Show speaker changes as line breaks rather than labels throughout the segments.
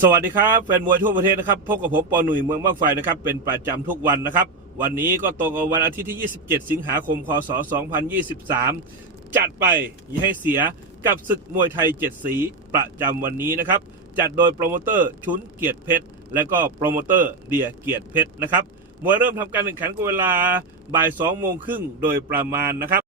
สวัสดีครับแฟนมวยทั่วประเทศนะครับพบกับผมปอหนุ่ยเมืองบ้างไฟนะครับเป็นประจำทุกวันนะครับ วันนี้ก็ตรงกับวันอาทิตย์ที่ 27 สิงหาคม คศ 2023 จัดไปอย่าให้เสียกับศึกมวยไทย 7 สีประจำวันนี้นะครับ จัดโดยโปรโมเตอร์ชุนเกียรติเพชร และก็โปรโมเตอร์เดียเกียรติเพชรนะครับมวยเริ่มทำการแข่งขันก็เวลาบ่าย2โมงครึ่งโดยประมาณนะครับ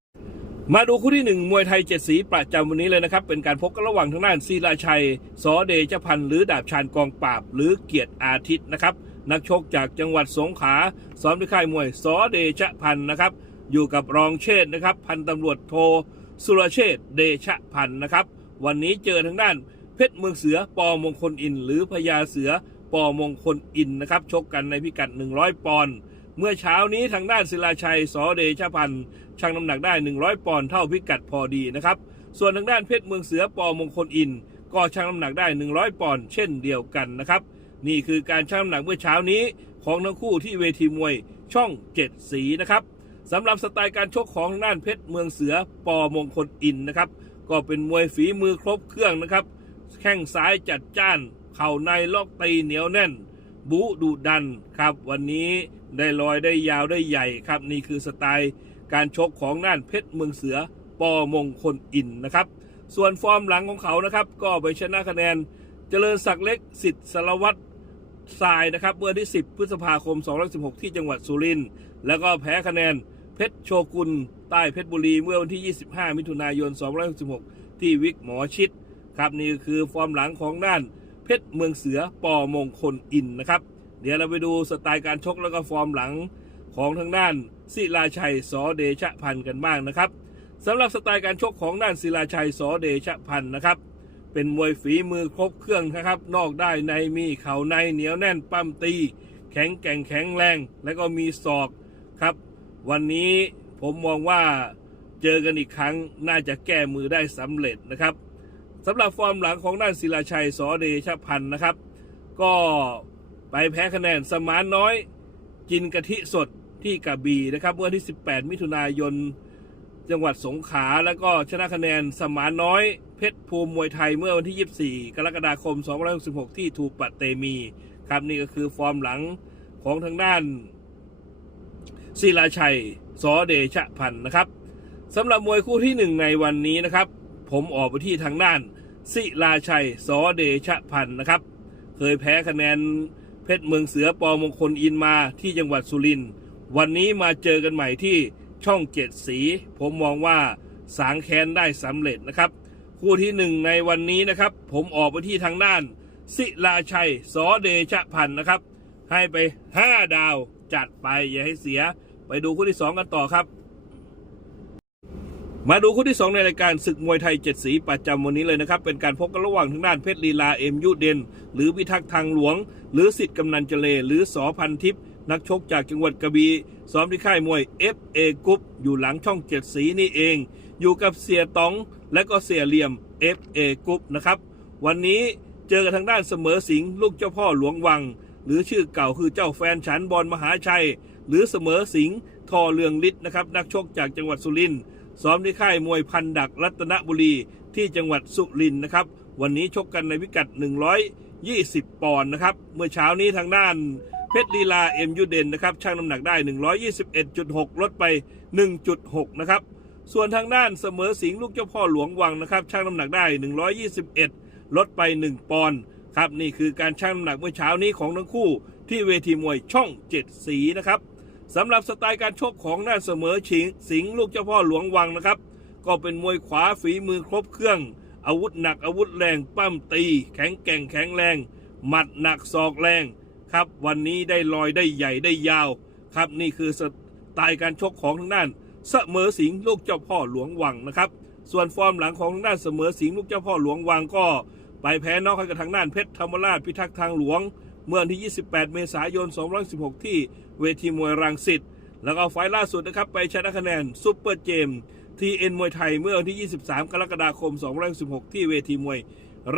มาดูคู่ที่หนึ่งมวยไทยเจ็ดสีประจำวันนี้เลยนะครับ เป็นการพบกันระหว่างทางด้านศิลาชัยสอเดชพันธ์หรือดาบชานกองปราบ หรือเกียรติอาทิตย์นะครับ นักชกจากจังหวัดสงขลาซ้อมที่ค่ายมวยสอเดชพันธ์นะครับ อยู่กับรองเชษนะครับ พันตำรวจโทสุรเชษเดชพันธ์นะครับ วันนี้เจอทางด้านเพชรเมืองเสือปอมงคลอิน หรือพญาเสือปอมงคลอินนะครับชกกันในพิกัด 100 ปอนด์ เมื่อเช้านี้ทางด้านศิลาชัยสอเดชพันธ์ชั่งน้ำหนักได้ 100 ปอนด์เท่าพิกัดพอดีนะครับ ส่วนทางด้านเพชรเมืองเสือปอมงคลอินก็ชั่งน้ำหนักได้ 100 ปอนด์เช่นเดียวกันนะครับ นี่คือการชั่งน้ำหนักเมื่อเช้านี้ของทั้งคู่ที่เวทีมวยช่องเจ็ดสีนะครับสำหรับสไตล์การชกของทางด้านเพชรเมืองเสือปอมงคลอินนะครับ ก็เป็นมวยฝีมือครบเครื่องนะครับ แข้งซ้ายจัดจ้าน เข่าในล็อกตีเหนียวแน่น บูดุดันครับ วันนี้ได้ลอยได้ยาวได้ใหญ่ครับ นี่คือสไตล์การชกของน่านเพชรเมืองเสือปอมงคลอินนะครับ ส่วนฟอร์มหลังของเขานะครับ ก็ไปชนะคะแนน เจริญศักดิ์เล็กสิทธิ์สารวัตรทรายนะครับเมื่อที่ 10 พฤษภาคม2016 ที่จังหวัดสุรินทร์แล้วก็แพ้คะแนนเพชรโชกุลใต้เพชรบุรีเมื่อวันที่ 25 มิถุนายน2516ที่วิกหมอชิดครับนี่คือฟอร์มหลังของน่าน เพชรเมืองเสือปอมงคลอินนะครับ เดี๋ยวเราไปดูสไตล์การชกแล้วก็ฟอร์มหลังของทางด้านศิลาชัยสอเดชะพันธ์กันบ้างนะครับสำหรับสไตล์การชกของด้านศิลาชัยสอเดชะพันธ์นะครับ เป็นมวยฝีมือครบเครื่องนะครับ นอกได้ในมีเข่าในเหนียวแน่นปั้มตี แข็งแกร่งแข็งแรง และก็มีศอกครับ วันนี้ผมมองว่าเจอกันอีกครั้งน่าจะแก้มือได้สำเร็จนะครับ สำหรับฟอร์มหลังของด้านศิลาชัยสอเดชพันธ์นะครับ ก็ไปแพ้คะแนนสมานน้อยกินกะทิสดที่กระบี่นะครับเมื่อที่ 18 มิถุนายน จังหวัดสงขลาแล้วก็ชนะคะแนนสมานน้อย เพชรภูมิมวยไทยเมื่อวันที่ 24 กรกฎาคม 2566 ที่ทูปะเตมีครับนี่ก็คือฟอร์มหลังของทางด้านศิลาชัยสอเดชพันธ์นะครับสำหรับมวยคู่ที่หนึ่งในวันนี้นะครับ ผมออกไปที่ทางด้านศิลาชัยสอเดชพันธ์นะครับ เคยแพ้คะแนนเพชรเมืองเสือปอมงคลอินมาที่จังหวัดสุรินทร์วันนี้มาเจอกันใหม่ที่ช่องเจ็ดสี ผมมองว่าสางแค้นได้สำเร็จนะครับ คู่ที่หนึ่งในวันนี้นะครับ ผมออกไปที่ทางด้านศิลาชัยสอเดชพันธ์นะครับ ให้ไป 5 ดาวจัดไปอย่าให้เสีย ไปดูคู่ที่ 2 กันต่อครับ มาดูคู่ที่ 2 ในรายการศึกมวยไทยเจ็ดสีประจำวันนี้เลยนะครับ เป็นการพบกันระหว่างทางด้านเพชรลีลาเอ็มยูเดน หรือพิทักษ์ทางหลวง หรือสิทธิ์กำนันเจเลหรือสอพันทิพย์นักชกจากจังหวัดกระบี่ซ้อมที่ค่ายมวย FA กรุ๊ปอยู่หลังช่องเจ็ดสีนี่เอง อยู่กับเสียตองและก็เสียเหลี่ยม FA กรุ๊ปนะครับ วันนี้เจอกันทางด้านเสมอสิงห์ลูกเจ้าพ่อหลวงวัง หรือชื่อเก่าคือเจ้าแฟนฉันบอลมหาชัย หรือเสมอสิงห์ทอเรืองฤทธิ์นะครับนักชกจากจังหวัดสุรินทร์ ซ้อมที่ค่ายมวยพันดักรัตนบุรีที่จังหวัดสุรินทร์นะครับ วันนี้ชกกันในพิกัด 120 ปอนด์นะครับ เมื่อเช้านี้ทางด้านเพชรลีลาเอ็มยูเดนนะครับช่างน้ำหนักได้ 121.6 ลดไป 1.6 นะครับ ส่วนทางด้านเสมอสิงห์ลูกเจ้าพ่อหลวงวังนะครับช่างน้ำหนักได้ 121 ลดไป 1 ปอนด์ครับนี่คือการชั่งน้ำหนักเมื่อเช้านี้ของทั้งคู่ที่เวทีมวยช่องเจ็ดสีนะครับ สำหรับสไตล์การชกของหน้าเสมอชิงสิงลูกเจ้าพ่อหลวงวังนะครับ ก็เป็นมวยขวาฝีมือครบเครื่อง อาวุธหนักอาวุธแรงปั้มตี แข็งแกร่งแข็งแรง หมัดหนักศอกแรง ครับวันนี้ได้ลอยได้ใหญ่ได้ยาว ครับนี่คือสไตล์การชกของทางด้าน เสมอสิงลูกเจ้าพ่อหลวงวังนะครับ ส่วนฟอร์มหลังของทางด้านเสมอสิงลูกเจ้าพ่อหลวงวังก็ไปแพ้นอกให้กับทางด้านเพชรธรรมราชพิทักษ์ทางหลวง เมื่อวันที่ 28 เมษายน 216 ที่ เวทีมวยรังสิตแล้วก็ไฟล์ล่าสุดนะครับไปชนะคะแนนซุปเปอร์เจมทีเอ็นมวยไทยเมื่อวันที่ 23 กรกฎาคม2016ที่เวทีมวย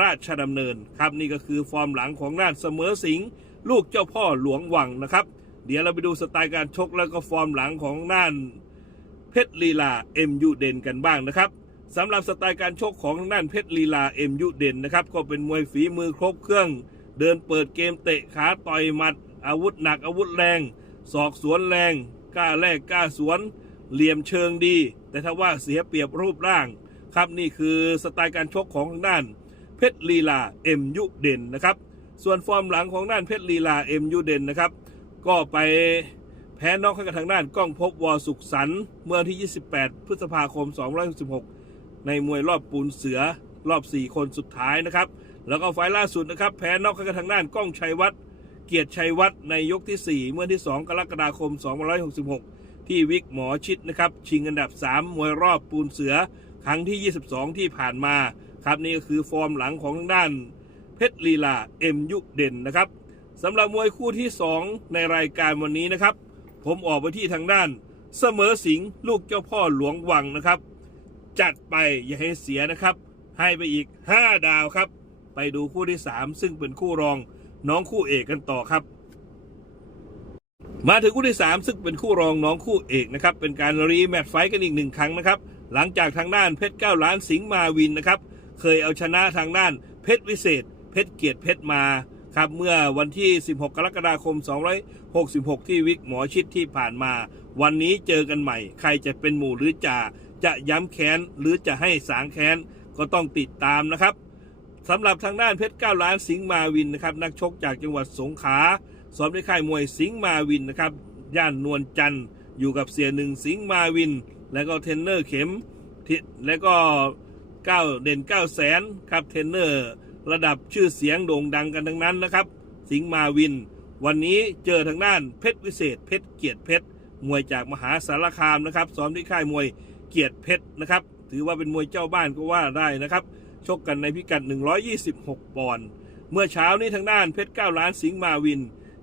ราชดำเนินครับนี่ก็คือฟอร์มหลังของด้านเสมอสิงลูกเจ้าพ่อหลวงวังนะครับ เดี๋ยวเราไปดูสไตล์การชกแล้วก็ฟอร์มหลังของด้านเพชรลีลาเอ็มยูเดนกันบ้างนะครับสำหรับสไตล์การชกของทางด้านเพชรลีลาเอ็มยูเดนนะครับก็เป็นมวยฝีมือครบเครื่อง เดินเปิดเกมเตะขาต่อยหมัด อาวุธหนักอาวุธแรง ศอกสวนแรง กล้าแลกกล้าสวน เหลี่ยมเชิงดี แต่ถ้าว่าเสียเปรียบรูปร่าง ครับนี่คือสไตล์การชกของทางด้าน เพชรลีลาเอ็มยุเด่นนะครับ ส่วนฟอร์มหลังของด้านเพชรลีลาเอ็มยุเด่นนะครับ ก็ไปแพ้นอกให้กับทางด้านก้องพบวอสุขสันเมื่อวันที่ 28 พฤษภาคม 266 ในมวยรอบปูนเสือรอบ 4 คนสุดท้ายนะครับ แล้วก็ไฟล์ล่าสุดนะครับ แพ้นอกให้กับทางด้านก้องชัยวัฒน์ เกียรติชัยวัฒน์ในยกที่ 4 เมื่อที่ 2 กรกฎาคม 2566 ที่วิกหมอชิดนะครับ ชิงอันดับ 3 มวยรอบปูนเสือ ครั้งที่ 22 ที่ผ่านมา ครับนี่ก็คือฟอร์มหลังของทางด้านเพชรลีลาเอ็มยุคเด่นนะครับสำหรับมวยคู่ที่ 2 ในรายการวันนี้นะครับ ผมออกไปที่ทางด้านเสมอสิงลูกเจ้าพ่อหลวงวังนะครับ จัดไปอย่าให้เสียนะครับ ให้ไปอีก 5 ดาวครับ ไปดูคู่ที่ 3 ซึ่งเป็นคู่รอง น้องคู่เอกกันต่อครับ มาถึงคู่ที่ 3 ซึ่งเป็นคู่รองน้องคู่เอกนะครับ เป็นการรีแมตช์ไฟกันอีกหนึ่งครั้งนะครับ หลังจากทางด้านเพชรเก้าล้านสิงห์มาวินนะครับ เคยเอาชนะทางด้านเพชรวิเศษ เพชรเกียรติเพชรมาครับเมื่อวันที่ 16 กรกฎาคม 266 ที่วิกหมอชิดที่ผ่านมา วันนี้เจอกันใหม่ ใครจะเป็นหมู่หรือจ่าจะย้ำแค้นหรือจะให้สางแค้นก็ต้องติดตามนะครับ สำหรับทางด้านเพชรเก้าล้านสิงห์มาวินนะครับนักชกจากจังหวัดสงขลาซ้อมในค่ายมวยสิงห์มาวินนะครับย่านนวลจันทร์อยู่กับเสียหนึ่งสิงห์มาวิน แล้วก็เทรนเนอร์เข็มที่แล้วก็เก้าเด่นเก้าแสนครับเทรนเนอร์ ระดับชื่อเสียงโด่งดังกันทั้งนั้นนะครับ สิงห์มาวิน วันนี้เจอทางด้านเพชรวิเศษเพชรเกียรติเพชรมวยจากมหาสารคามนะครับซ้อมที่ค่ายมวยเกียรติเพชรนะครับ ถือว่าเป็นมวยเจ้าบ้านก็ว่าได้นะครับ ชกกันในพิกัด 126 ปอนด์เมื่อเช้านี้ทางด้านเพชร9ล้านสิงห์มาวิน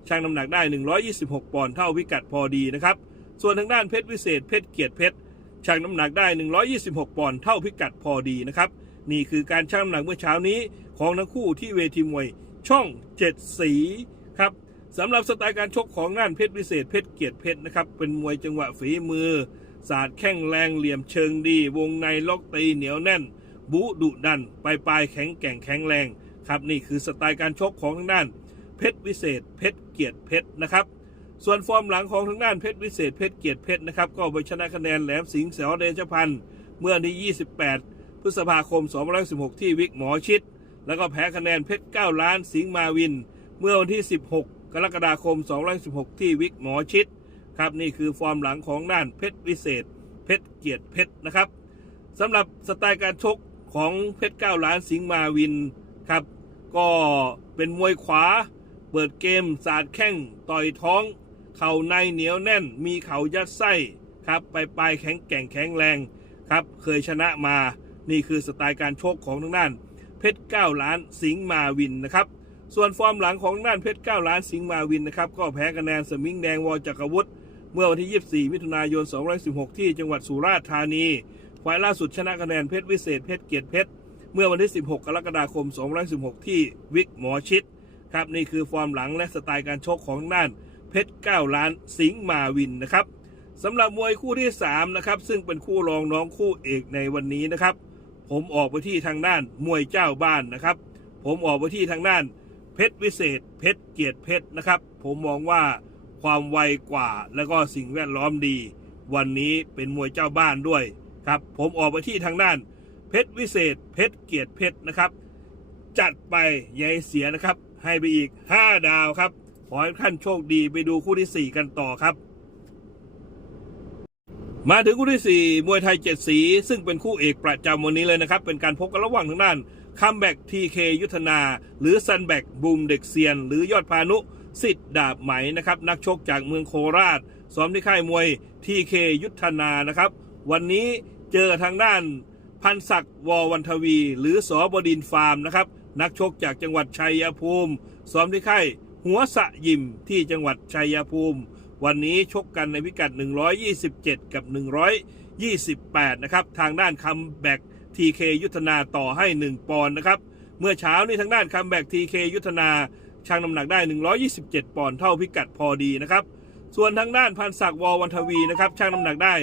ชั่งน้ำหนักได้ 126 ปอนด์เท่าพิกัดพอดีนะครับ ส่วนทางด้านเพชรวิเศษเพชรเกียรติเพชรชั่งน้ำหนักได้ 126 ปอนด์เท่าพิกัดพอดีนะครับ นี่คือการชั่งน้ำหนักเมื่อเช้านี้ของทั้งคู่ที่เวทีมวยช่องเจ็ดสีครับสำหรับสไตล์การชกของด้านเพชรวิเศษเพชรเกียรติเพชรนะครับเป็นมวยจังหวะฝีมือศาสตร์แข้งแรงเหลี่ยมเชิงดี วงในล็อกตีเหนียวแน่น บุดุดันปลายปลายแข็งแกร่งแข็งแรงครับนี่คือสไตล์การชกของทางด้าน เพชรวิเศษ เพชรเกียรติเพชรนะครับส่วนฟอร์มหลังของทางด้านเพชรวิเศษเพชรเกียรติเพชรนะครับก็ไปชนะคะแนนแหลมสิงห์เสอเดชพันธ์เมื่อวันที่ 28 พฤษภาคม 2516 ที่วิกหมอชิด แล้วก็แพ้คะแนนเพชร 9 ล้านสิงห์มาวิน เมื่อวันที่ 16 กรกฎาคม 2516 ที่วิกหมอชิดครับนี่คือฟอร์มหลังของด้านเพชรวิเศษ เพชรเกียรติเพชรนะครับสำหรับสไตล์การชก ของเพชร9ล้านสิงห์มาวินครับ ก็เป็นมวยขวา เปิดเกมสาดแข้งต่อยท้อง เข่าในเหนียวแน่น มีเข่ายัดไส้ครับไปปลายแข็งแกร่งแข็งแรงครับ เคยชนะมานี่คือสไตล์การชกของทางด้าน เพชร9ล้านสิงห์มาวินนะครับส่วนฟอร์มหลังของด้านเพชร9ล้านสิงห์มาวินนะครับก็แพ้คะแนนสมิงแดงวอจักรวุฒิเมื่อวันที่ 24 มิถุนายน 216 ที่จังหวัดสุราษฎร์ธานี ฝ่ายล่าสุดชนะคะแนนเพชรวิเศษเพชรเกียรติเพชรเมื่อวันที่ 16 กรกฎาคม 216 ที่วิกหมอชิดครับนี่คือฟอร์มหลังและสไตล์การชกของด้านเพชร 9 ล้านสิงห์มาวินนะครับสำหรับมวยคู่ที่ 3 นะครับ ซึ่งเป็นคู่รองน้องคู่เอกในวันนี้นะครับ ผมออกไปที่ทางด้านมวยเจ้าบ้านนะครับ ผมออกไปที่ทางด้านเพชรวิเศษ เพชรเกียรติเพชรนะครับ ผมมองว่าความไวกว่า แล้วก็สิ่งแวดล้อมดี วันนี้เป็นมวยเจ้าบ้านด้วย ครับผมออกไปที่ทางด้าน เพชรวิเศษ เพชรเกียรติเพชรนะครับ จัดไปยายเสียนะครับ ให้ไปอีก 5 ดาวครับ ขอให้ท่านโชคดีไปดูคู่ที่ 4 กันต่อครับ มาถึงคู่ที่ 4 มวยไทย7สี ซึ่งเป็นคู่เอกประจำวันนี้เลยนะครับ เป็นการพบกันระหว่างทางด้านคัมแบ็กทีเคยุทธนา หรือซันแบ็กบูมเด็กเซียน หรือยอดพานุสิทธิ์ดาบไหมนะครับ นักชกจากเมืองโคราชซ้อมที่ค่ายมวยทีเคยุทธนานะครับ วันนี้ เจอทางด้านพันศักดิ์วอวันทวี หรือสอบดินฟาร์มนะครับ นักชกจากจังหวัดชัยภูมิซ้อมที่ค่ายหัวสะยิมที่จังหวัดชัยภูมิ วันนี้ชกกันในพิกัด 127 กับ 128 นะครับ ทางด้านคัมแบ็กทีเคยุทธนาต่อให้ 1 ปอนด์นะครับ เมื่อเช้านี้ทางด้านคัมแบ็กทีเคยุทธนาชั่งน้ำหนักได้ 127 ปอนด์เท่าพิกัดพอดีนะครับ ส่วนทางด้านพันศักดิ์วอวันทวีนะครับชั่งน้ำหนักได้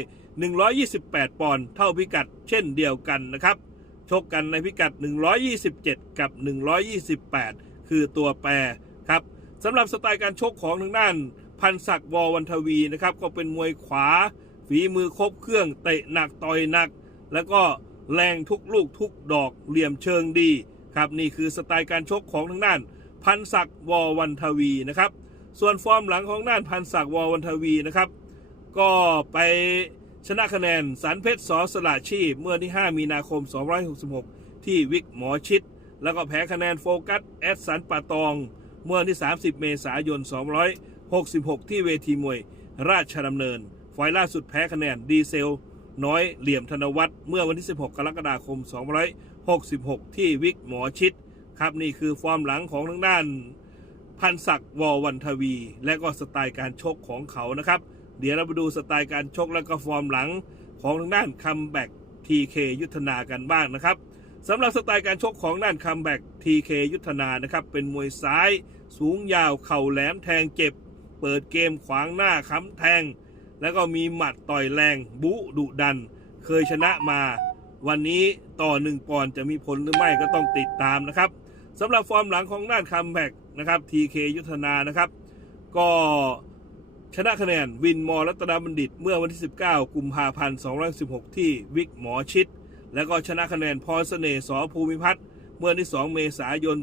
128 ปอนด์เท่าพิกัดเช่นเดียวกันนะครับ ชกกันในพิกัด 127 กับ 128 คือตัวแปรครับสำหรับสไตล์การชกของทางด้านพันศักดิ์ววันทวีนะครับก็เป็นมวยขวา ฝีมือครบเครื่องเตะหนักต่อยหนัก แล้วก็แรงทุกลูกทุกดอกเหลี่ยมเชิงดีครับนี่คือสไตล์การชกของทางด้าน พันศักดิ์ววันทวีนะครับ ส่วนฟอร์มหลังของด้านพันศักดิ์ววันทวีนะครับ ก็ไป ชนะคะแนนสันเพชรสอสละชีพ เมื่อที่ 5 มีนาคม 266 ที่วิกหมอชิด แล้วก็แพ้คะแนนโฟกัสแอดสันป่าตอง เมื่อที่ 30 เมษายน 266 ที่เวทีมวยราชดำเนินไฟล่าสุดแพ้คะแนนดีเซล น้อยเหลี่ยมธนวัฒน์เมื่อวันที่ 16 กรกฎาคม 266 ที่วิกหมอชิด ครับนี่คือฟอร์มหลังของทางด้าน พันศักดิ์วอวันทวี และก็สไตล์การชกของเขานะครับ เดี๋ยวเราไปดูสไตล์การชกและก็ฟอร์มหลังของทางด้านคัมแบ็กทีเคยุทธนากันบ้างนะครับสำหรับสไตล์การชกของด้านคัมแบ็กทีเคยุทธนานะครับเป็นมวยซ้าย สูงยาวเข่าแหลมแทงเจ็บ เปิดเกมขวางหน้าค้ำแทง แล้วก็มีหมัดต่อยแรงบุดุดัน เคยชนะมา วันนี้ต่อหนึ่งปอนจะมีผลหรือไม่ก็ต้องติดตามนะครับสำหรับฟอร์มหลังของด้านคัมแบ็กนะครับทีเคยุทธนานะครับ ก็ ชนะคะแนนวินมอรัตนบัณฑิตเมื่อวันที่ 19 กุมภาพันธ์216 ที่วิกหมอชิด แล้วก็ชนะคะแนนพรเสน่ห์สอภูมิพัฒน์เมื่อวันที่ 2 เมษายน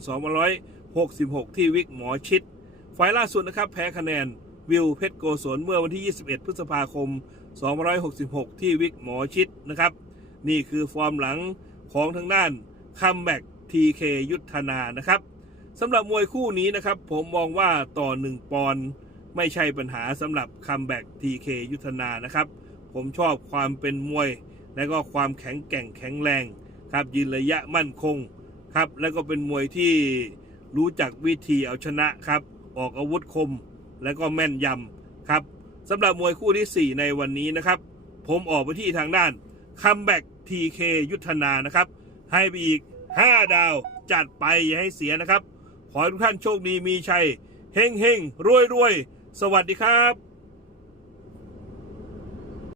2566 ที่วิกหมอชิดไฟล์ล่าสุดนะครับแพ้คะแนนวิวเพชรโกศลเมื่อวันที่ 21 พฤษภาคม 2566 ที่วิกหมอชิดนะครับ นี่คือฟอร์มหลังของทางด้านคัมแบ็กทีเคยุทธนานะครับสำหรับมวยคู่นี้นะครับ ผมมองว่าต่อ 1 ปอนด์ ไม่ใช่ปัญหาสำหรับคัมแบ็กทีเคยุทธนานะครับ ผมชอบความเป็นมวย และก็ความแข็งแกร่งแข็งแรงครับยืนระยะมั่นคงครับแล้วก็เป็นมวยที่รู้จักวิธีเอาชนะครับ ออกอาวุธคมและก็แม่นยำครับสำหรับมวยคู่ที่ 4 ในวันนี้นะครับ ผมออกไปที่ทางด้านคัมแบ็กทีเคยุทธนานะครับ ให้ไปอีก 5 ดาวจัดไปอย่าให้เสียนะครับ ขอให้ทุกท่านโชคดีมีชัยเฮงเฮงรวยรวย สวัสดีครับ